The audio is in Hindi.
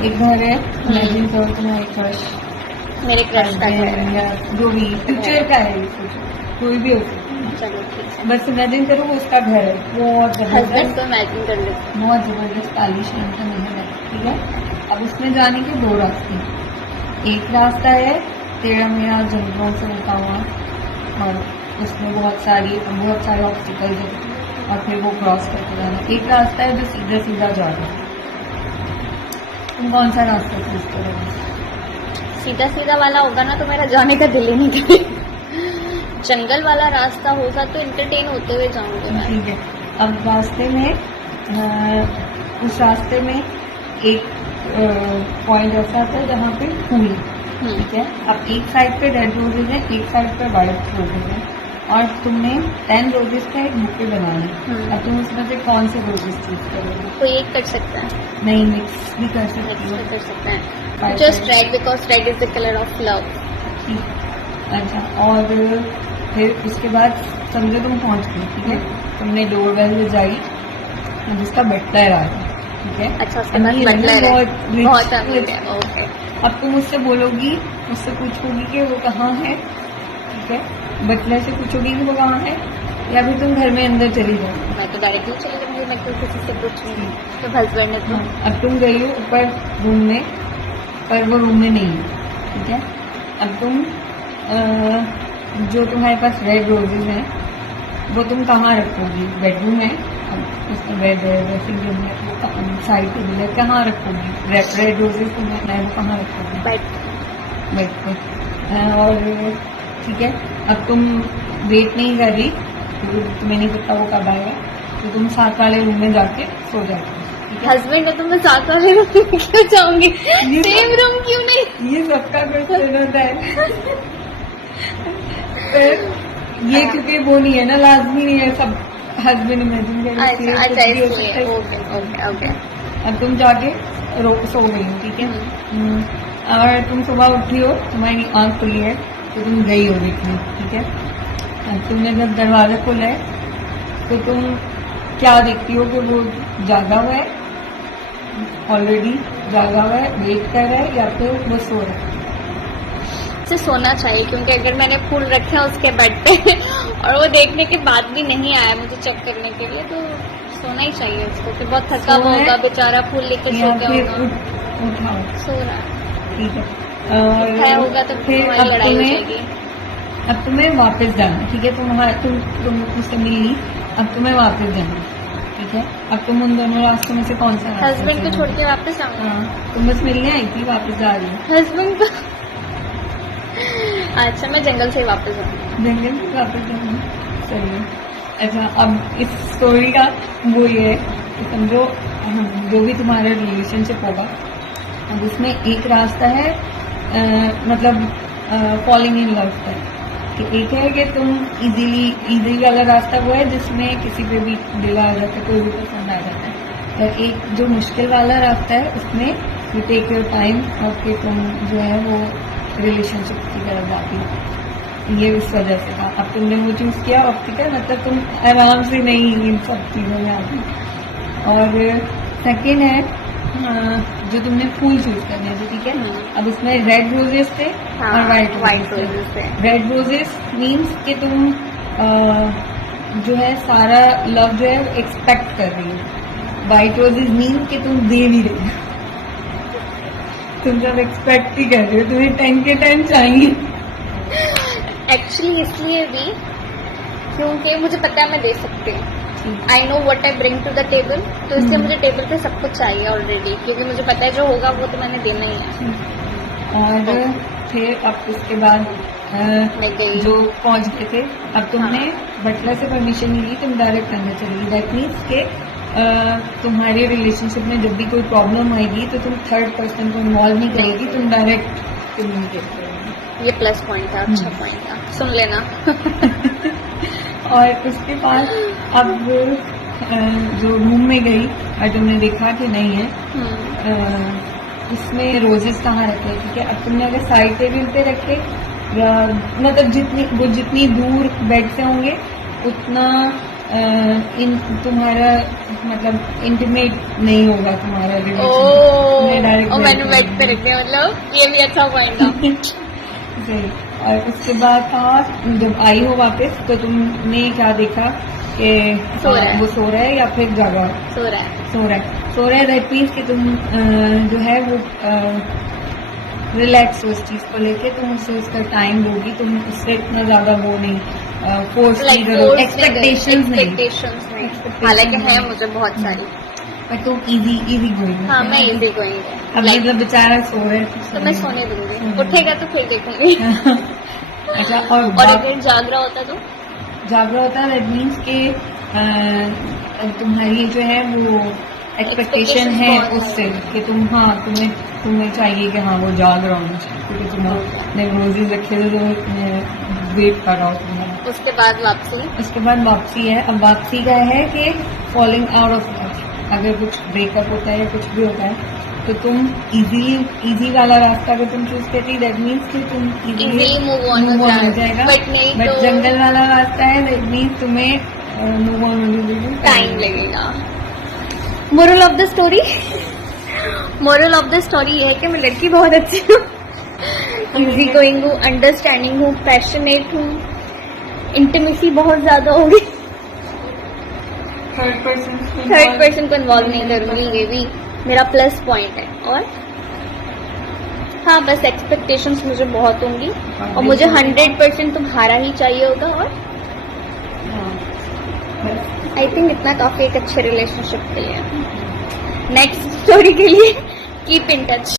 एक घर है, इमेजिन करो तुम्हारा क्रश, मेरे क्रश का घर है। या जो भी पिक्चर का है, कोई भी हो सकता है। चलो ठीक है। बस इमेजिन करो वो उसका घर है, बहुत हस्बैंड जबरदस्त, को इमेजिन कर लो। बहुत जबरदस्त आलीशान का महल है, ठीक है। अब उसमें जाने के दो रास्ते हैं। एक रास्ता है टेढ़ा मेढ़ा जंगलों से होता हुआ, और उसमें बहुत सारे ऑब्स्टिकल्स हैं, और फिर वो क्रॉस करके जाना। एक रास्ता है जो सीधा सीधा जा रहा है। तुम कौन सा रास्ता चूज करोगे? सीधा सीधा वाला होगा ना तो मेरा जाने का दिल ही नहीं करेगा। जंगल वाला रास्ता होगा तो एंटरटेन होते हुए जाऊंगी मैं। ठीक है। अब रास्ते में उस रास्ते में एक पॉइंट ऐसा आता है जहाँ पे फूल, ठीक है। अब एक साइड पे रेड रोजेज है, एक साइड पे वाइट रोजेज है, और तुमने 10 रोजेस का एक बुके बनाना है। अब तुम उसमें से कौन से रोजेस चूज करोगे? कोई एक कर सकता है, नहीं, मिक्स भी कर सकती मिक्स हो। भी कर सकता है। Just red because red is the colour of love. अच्छा, और फिर उसके बाद समझो तुम पहुंच गए, ठीक है। तुमने डोर बेल बजाई, जिसका बटलर आ गया, ठीक है। अच्छा, उसके बाद बटलर है, बहुत अमीर है। ओके। अब तुम उससे बोलोगी, उससे पूछोगी कि वो कहाँ है, ठीक है। बटलर से पूछोगी कि वो कहाँ है, या फिर तुम घर में अंदर चली जाओ? मैं तो डायरेक्टली चली जाऊंगी, मैं तो किसी से पूछूंगी। तो हस्बैंड ने तो अब तुम गई हो ऊपर रूम में, पर वो रूम में नहीं है, ठीक है। अब तुम जो तुम्हारे पास रेड रोजेज हैं वो तुम कहाँ रखोगी? बेडरूम है, अब उसमें बेड है, ड्रेसिंग रूम है, वो साइड टेबल है, कहाँ रखोगी? रेड रोजेज तुम्हें है वो कहाँ रखोगी? बेड पे। और ठीक है, अब तुम वेट नहीं कर रही, तो तुम्हें नहीं पता वो कब आएगा, तो तुम साथ वाले रूम में जाके सो जाओ। हस्बैंड है तो मैं साथ वाले रूम में क्यों जाऊंगी? सेम रूम क्यों नहीं? ये सबका क्वेश्चन होता है। ये क्योंकि वो नहीं है ना, लाजमी नहीं है सब हस्बैंड इमेजिन करें। अच्छा इसलिए। Okay okay okay. अब तुम जाके सो गई हो, ठीक है। और तुम सुबह उठी हो, तुम्हारी आंख खुली है, तो तुम गई हो देखने, ठीक है। अब तुमने जब दरवाजा खोला है तो तुम क्या देखती हो? कि वो जागा हुआ है, ऑलरेडी जागा हुआ है, वेट कर रहा है, या फिर वो सो रहा है? से सोना चाहिए, क्योंकि अगर मैंने फूल रखा उसके बेड पे और वो देखने के बाद भी नहीं आया मुझे चेक करने के लिए, तो सोना ही चाहिए उसको। फिर बहुत थका हुआ होगा बेचारा, फूल लेकर सो गया होगा। उठाओ, सो रहा है, ठीक है। उठाया होगा तो फिर हमारी लड़ाई हो जाएगी। अब तुम्हें वापस जाना, ठीक है। तुम उससे मिली, अब तुम्हें वापस जाना, ठीक है। अब तुम उन दोनों रास्तों में से कौन सा रास्ता? हस्बैंड को छोड़ के वापस आऊंगा। हाँ, तुम बस मिलने आई थी, वापस जा रही हो। हस्बैंड को अच्छा, मैं जंगल से वापस आऊंगी। जंगल से वापस जाना, सही है। अच्छा, अब इस स्टोरी का वो ये है कि समझो जो भी तुम्हारा रिलेशनशिप होगा, अब उसमें एक रास्ता है मतलब फॉलिंग इन लव का, कि एक है कि तुम इजीली वाला रास्ता वो है जिसमें किसी पे भी दिल आ जाता है, कोई भी पसंद आ जाता है। और एक जो मुश्किल वाला रास्ता है उसमें यू टेक योर टाइम, और फिर तुम जो है वो रिलेशनशिप की तरफ जाती हो। ये इस वजह से था। अब तुमने वो चूज किया ऑप्टिकल, मतलब तुम आराम से नहीं इन सब चीजों में आती। और सेकेंड है जो तुमने फूल चूज करने थे, ठीक है। अब उसमें रेड रोजेस थे और वाइट रोजेस थे। रेड रोजेस मीन्स कि तुम जो है सारा लव जो है एक्सपेक्ट कर रही हो। वाइट रोजेस मीन कि तुम दे भी रही हो, तुम जब एक्सपेक्ट ही कर रहे हो, तुम्हें 10 के 10 चाहिए। एक्चुअली इसलिए भी क्योंकि मुझे पता है मैं दे सकती हूँ। I know what I bring to the table, तो इसलिए मुझे टेबल पे सब कुछ चाहिए ऑलरेडी, क्योंकि मुझे पता है जो होगा वो तो मैंने देना ही है। और फिर अब उसके बाद जो पहुंच गए थे, अब तुमने बटलर से परमिशन नहीं ली, तुम डायरेक्ट अंदर चली। दैट मीन्स के तुम्हारे रिलेशनशिप में जब भी कोई प्रॉब्लम आएगी तो तुम थर्ड पर्सन को इन्वॉल्व नहीं करेगी, तुम डायरेक्ट कम्युनिकेट करोगी। ये प्लस पॉइंट था, अच्छा पॉइंट था, सुन लेना। और उसके बाद अब जो रूम में गई और तुमने देखा कि नहीं है, उसमें रोजेस कहाँ रखे, ठीक है। अब तुमने अगर साइड टेबल पे रखे, मतलब जितनी दूर बेड से होंगे उतना तुम्हारा मतलब इंटीमेट नहीं होगा तुम्हारा रिलेशन। मैंने बेड पे रख दिया, मतलब ये भी अच्छा पॉइंट था। सही। और उसके बाद था जब आई हो वापस तो तुमने क्या देखा कि सो रहा है। वो सो रहा है या फिर जागा है? सो रहा है। सो रहा है दैट मीन्स कि तुम जो है वो रिलैक्स हो इस चीज को लेके, तुम उसे उसका टाइम दोगी, तुम उससे इतना ज्यादा वो नहीं फोर्स नहीं करो, एक्सपेक्टेशंस नहीं। नहीं, हालांकि है मुझे बहुत सारी। पर तुम इजी गोइंग। हाँ, मैं इजी गोइंग अब है, मतलब बेचारा सो रहा है तो मैं सोने दूंगी, उठेगा तो फिर देखूंगी। अच्छा। और और अगर जाग रहा होता तो जागरा होता है दैट मीन्स कि तुम्हारी जो है वो एक्सपेक्टेशन है बहुत उससे कि तुम्हें चाहिए कि हाँ वो जाग रहा होना चाहिए, क्योंकि तुमने रोजेज रखे थे तो वेट कर रहा हो तुम्हारा। उसके बाद वापसी। उसके बाद वापसी है। अब वापसी का है कि फॉलिंग आउट ऑफ लव, अगर कुछ ब्रेकअप होता है या कुछ भी होता है तो तुम इजी वाला रास्ता अगर तुम चूज करती दैट मीन्स कि तुम easily move on move on हो हो जाएगा। बट नहीं बट तो जंगल वाला रास्ता है दैट मीन्स तुम्हें मूव ऑन होने में टाइम लगेगा। Moral of the story, moral of the story ये है कि मैं लड़की बहुत अच्छी हूँ, इजी गोइंग हूँ, अंडरस्टैंडिंग हूँ, पैशनेट हूँ, इंटीमेसी बहुत ज्यादा होगी, थर्ड पर्सन को इन्वॉल्व नहीं करूंगी, ये भी मेरा प्लस पॉइंट है। और हाँ, बस एक्सपेक्टेशंस मुझे बहुत होंगी और मुझे 100% तुम्हारा ही चाहिए होगा। और आई थिंक इतना काफी एक अच्छे रिलेशनशिप के लिए। नेक्स्ट स्टोरी के लिए कीप इन टच।